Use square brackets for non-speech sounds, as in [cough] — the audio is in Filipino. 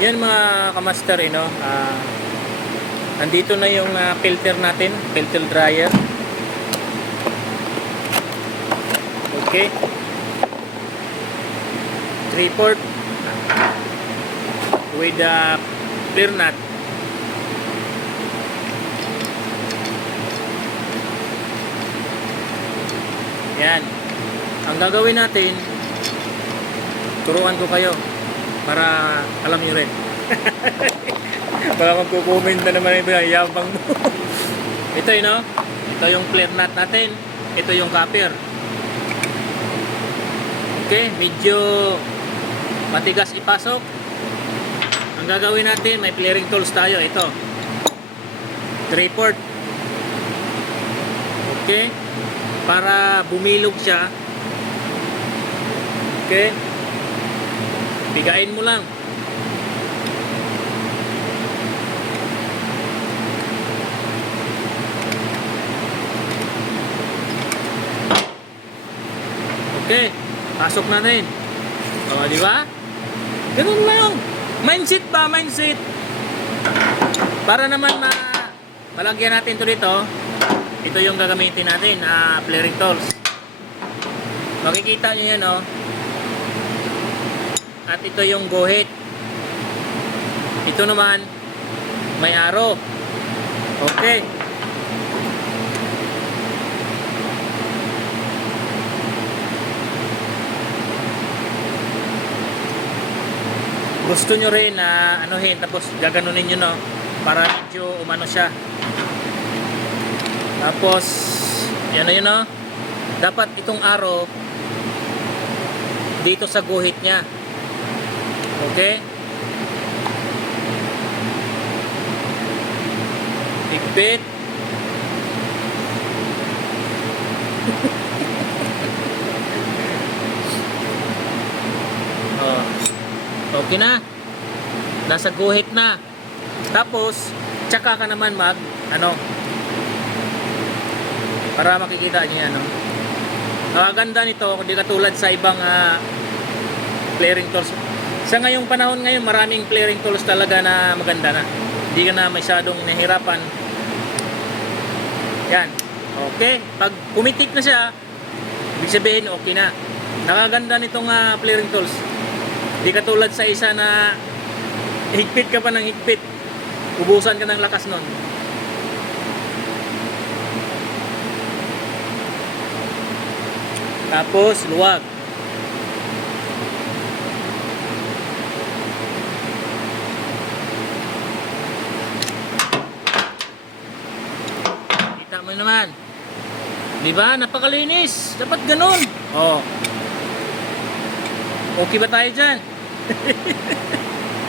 Yan mga kamaster, eh, no? Ah, nandito na yung ah, filter natin, filter dryer. Okay. 3 port with the clear nut. Yan. Ang gagawin natin, turuan ko kayo para alam nyo rin. [laughs] Baka magkukomment na naman yung yabang mo. [laughs] Ito yun, no? Ito yung flare nut natin. Ito yung copper. Okay, medyo matigas ipasok. Ang gagawin natin, may flaring tools tayo. Ito. 3 port. Okay? Para bumilog siya. Okay? Bigain mo lang. Okay, pasok na rin. O, di ba? Ganun lang. Mindset ba? Mindset. Para naman ma malagyan natin to dito, ito yung gagamitin natin, ah, flaring tools. Makikita nyo yan, oh. At ito yung guhit. Ito naman, may arrow. Okay. Gusto nyo rin na anuhin, tapos gaganunin nyo, no? Para medyo umano siya. Tapos, yan na yun, no? Dapat itong arrow dito sa guhit niya. Okay? Higpit. [laughs] oh. Okay na. Nasa guhit na. Tapos, tsaka ka naman mag, ano, para makikita niyo yan, no? Nakaganda nito, hindi katulad sa ibang ah, flaring tools. Sa ngayong panahon ngayon, maraming flaring tools talaga na maganda na. Hindi ka na masyadong nahirapan. Yan. Okay. Pag pumitik na siya, ibig sabihin, okay na. Nakaganda nitong ah, flaring tools. Hindi katulad sa isa na higpit ka pa ng higpit. Ubusan ka ng lakas nun. Tapos, luwag. Mo naman. Di ba? Napakalinis. Dapat ganun. Oh. Okay ba tayo dyan? [laughs]